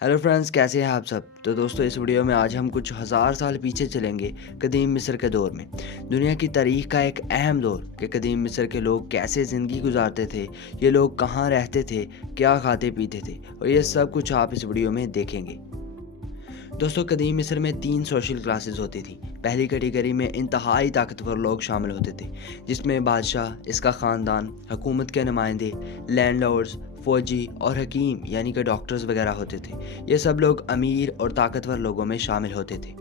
Hello friends, कैसे हैं आप सब। तो दोस्तों, इस वीडियो में आज हम कुछ हज़ार साल पीछे चलेंगे कदीम मिस्र के दौर में। दुनिया की तारीख का एक अहम दौर कि कदीम मिस्र के लोग कैसे ज़िंदगी गुजारते थे, ये लोग कहाँ रहते थे, क्या खाते पीते थे, और ये सब कुछ आप इस वीडियो में देखेंगे। दोस्तों, कदीम मिस्र में 3 सोशल क्लासेस होती थी। पहली कैटेगरी में इंतहाई ताकतवर लोग शामिल होते थे, जिसमें बादशाह, इसका ख़ानदान, हुकूमत के नुमाइंदे, लैंडलॉर्ड्स, फ़ौजी और हकीम यानी कि डॉक्टर्स वगैरह होते थे। ये सब लोग अमीर और ताकतवर लोगों में शामिल होते थे।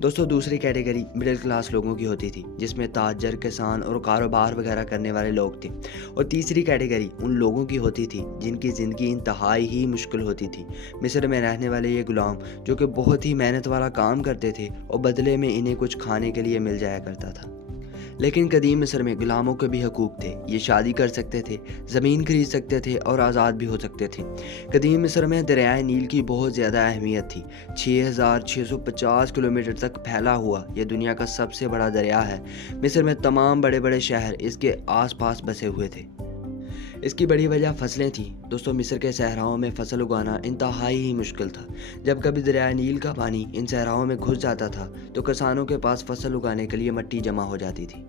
दोस्तों, दूसरी कैटेगरी मिडिल क्लास लोगों की होती थी, जिसमें ताजर, किसान और कारोबार वगैरह करने वाले लोग थे। और तीसरी कैटेगरी उन लोगों की होती थी जिनकी ज़िंदगी इंतहाई ही मुश्किल होती थी। मिस्र में रहने वाले ये गुलाम जो कि बहुत ही मेहनत वाला काम करते थे और बदले में इन्हें कुछ खाने के लिए मिल जाया करता था। लेकिन कदीम मिस्र में गुलामों के भी हकूक़ थे। ये शादी कर सकते थे, ज़मीन खरीद सकते थे और आज़ाद भी हो सकते थे। कदीम मिस्र में दरियाए नील की बहुत ज़्यादा अहमियत थी। 6650 किलोमीटर तक फैला हुआ यह दुनिया का सबसे बड़ा दरिया है। मिस्र में तमाम बड़े बड़े शहर इसके आसपास बसे हुए थे। इसकी बड़ी वजह फसलें थीं। दोस्तों, मिस्र के सहराओं में फसल उगाना इंतहाई ही मुश्किल था। जब कभी दरियाए नील का पानी इन सहराओं में घुस जाता था तो किसानों के पास फसल उगाने के लिए मिट्टी जमा हो जाती थी।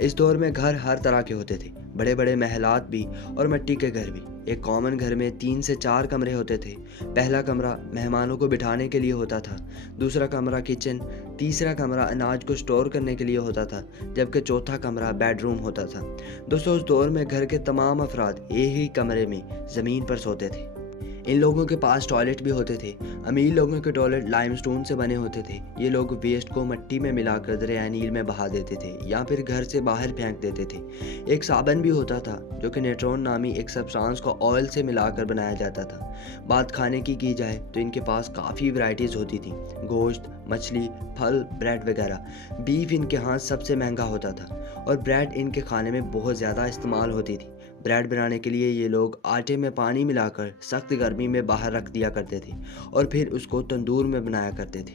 इस दौर में घर हर तरह के होते थे, बड़े बड़े महलात भी और मिट्टी के घर भी। एक कॉमन घर में 3 से 4 कमरे होते थे। पहला कमरा मेहमानों को बिठाने के लिए होता था, दूसरा कमरा किचन, तीसरा कमरा अनाज को स्टोर करने के लिए होता था, जबकि चौथा कमरा बेडरूम होता था। दोस्तों, उस दौर में घर के तमाम अफराद एक ही कमरे में ज़मीन पर सोते थे। इन लोगों के पास टॉयलेट भी होते थे। अमीर लोगों के टॉयलेट लाइमस्टोन से बने होते थे। ये लोग वेस्ट को मिट्टी में मिलाकर दरिया नील में बहा देते थे या फिर घर से बाहर फेंक देते थे। एक साबुन भी होता था जो कि नेट्रॉन नामी एक सब्सटेंस को ऑयल से मिलाकर बनाया जाता था। बात खाने की जाए तो इनके पास काफ़ी वैरायटीज़ होती थी, गोश्त, मछली, फल, ब्रेड वगैरह। बीफ इनके यहाँ सबसे महंगा होता था और ब्रेड इनके खाने में बहुत ज़्यादा इस्तेमाल होती थी। ब्रेड बनाने के लिए ये लोग आटे में पानी मिलाकर सख्त गर्मी में बाहर रख दिया करते थे और फिर उसको तंदूर में बनाया करते थे।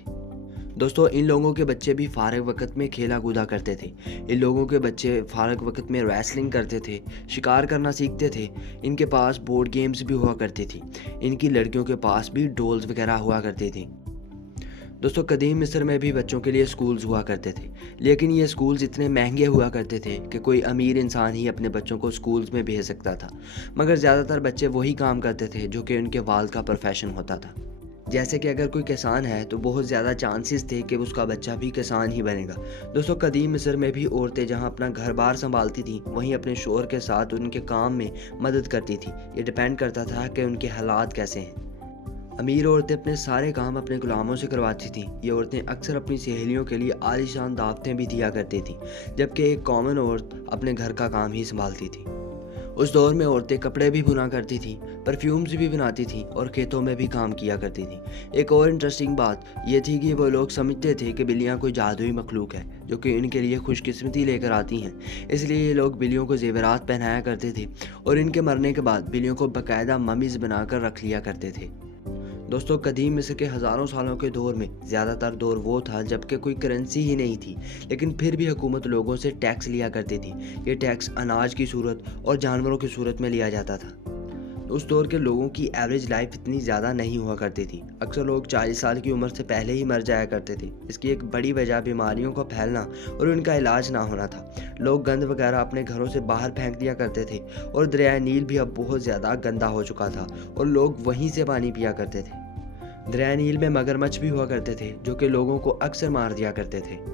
दोस्तों, इन लोगों के बच्चे भी फारग वक़्त में खेला कूदा करते थे। इन लोगों के बच्चे फारग वक़्त में रेसलिंग करते थे, शिकार करना सीखते थे। इनके पास बोर्ड गेम्स भी हुआ करती थी। इनकी लड़कियों के पास भी डॉल्स वगैरह हुआ करती थी। दोस्तों, कदीम मिस्र में भी बच्चों के लिए स्कूल्स हुआ करते थे, लेकिन ये स्कूल्स इतने महंगे हुआ करते थे कि कोई अमीर इंसान ही अपने बच्चों को स्कूल्स में भेज सकता था। मगर ज़्यादातर बच्चे वही काम करते थे जो कि उनके वालिद का प्रोफेशन होता था। जैसे कि अगर कोई किसान है तो बहुत ज़्यादा चांसेस थे कि उसका बच्चा भी किसान ही बनेगा। दोस्तों, कदीम मिस्र में भी औरतें जहां अपना घर बार संभालती थीं, वहीं अपने शौहर के साथ उनके काम में मदद करती थी। ये डिपेंड करता था कि उनके हालात कैसे हैं। अमीर औरतें अपने सारे काम अपने गुलामों से करवाती थीं। ये औरतें अक्सर अपनी सहेलियों के लिए आलीशान दावतें भी दिया करती थीं, जबकि एक कॉमन औरत अपने घर का काम ही संभालती थी। उस दौर में औरतें कपड़े भी बुना करती थीं, परफ्यूम्स भी बनाती थीं और खेतों में भी काम किया करती थीं। एक और इंटरेस्टिंग बात ये थी कि वो लोग समझते थे कि बिल्लियाँ कोई जादुई मखलूक है जो कि इनके लिए खुशकिस्मती लेकर आती हैं। इसलिए ये लोग बिल्लियों को जेवरात पहनाया करते थे और इनके मरने के बाद बिल्लियों को बाकायदा ममीज़ बनाकर रख लिया करते थे। दोस्तों, कदीम मिस्र के हज़ारों सालों के दौर में ज़्यादातर दौर वो था जबकि कोई करेंसी ही नहीं थी, लेकिन फिर भी हुकूमत लोगों से टैक्स लिया करती थी। ये टैक्स अनाज की सूरत और जानवरों की सूरत में लिया जाता था। उस दौर के लोगों की एवरेज लाइफ इतनी ज़्यादा नहीं हुआ करती थी। अक्सर लोग 40 साल की उम्र से पहले ही मर जाया करते थे। इसकी एक बड़ी वजह बीमारियों का फैलना और उनका इलाज ना होना था। लोग गंद वगैरह अपने घरों से बाहर फेंक दिया करते थे और दरियाए नील भी अब बहुत ज़्यादा गंदा हो चुका था और लोग वहीं से पानी पिया करते थे। दरियाए नील में मगरमच्छ भी हुआ करते थे जो कि लोगों को अक्सर मार दिया करते थे।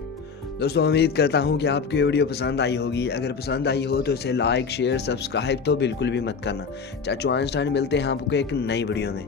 दोस्तों, उम्मीद करता हूँ कि आपको ये वीडियो पसंद आई होगी। अगर पसंद आई हो तो इसे लाइक, शेयर, सब्सक्राइब तो बिल्कुल भी मत करना। चाचू आइंस्टाइन मिलते हैं आपको एक नई वीडियो में।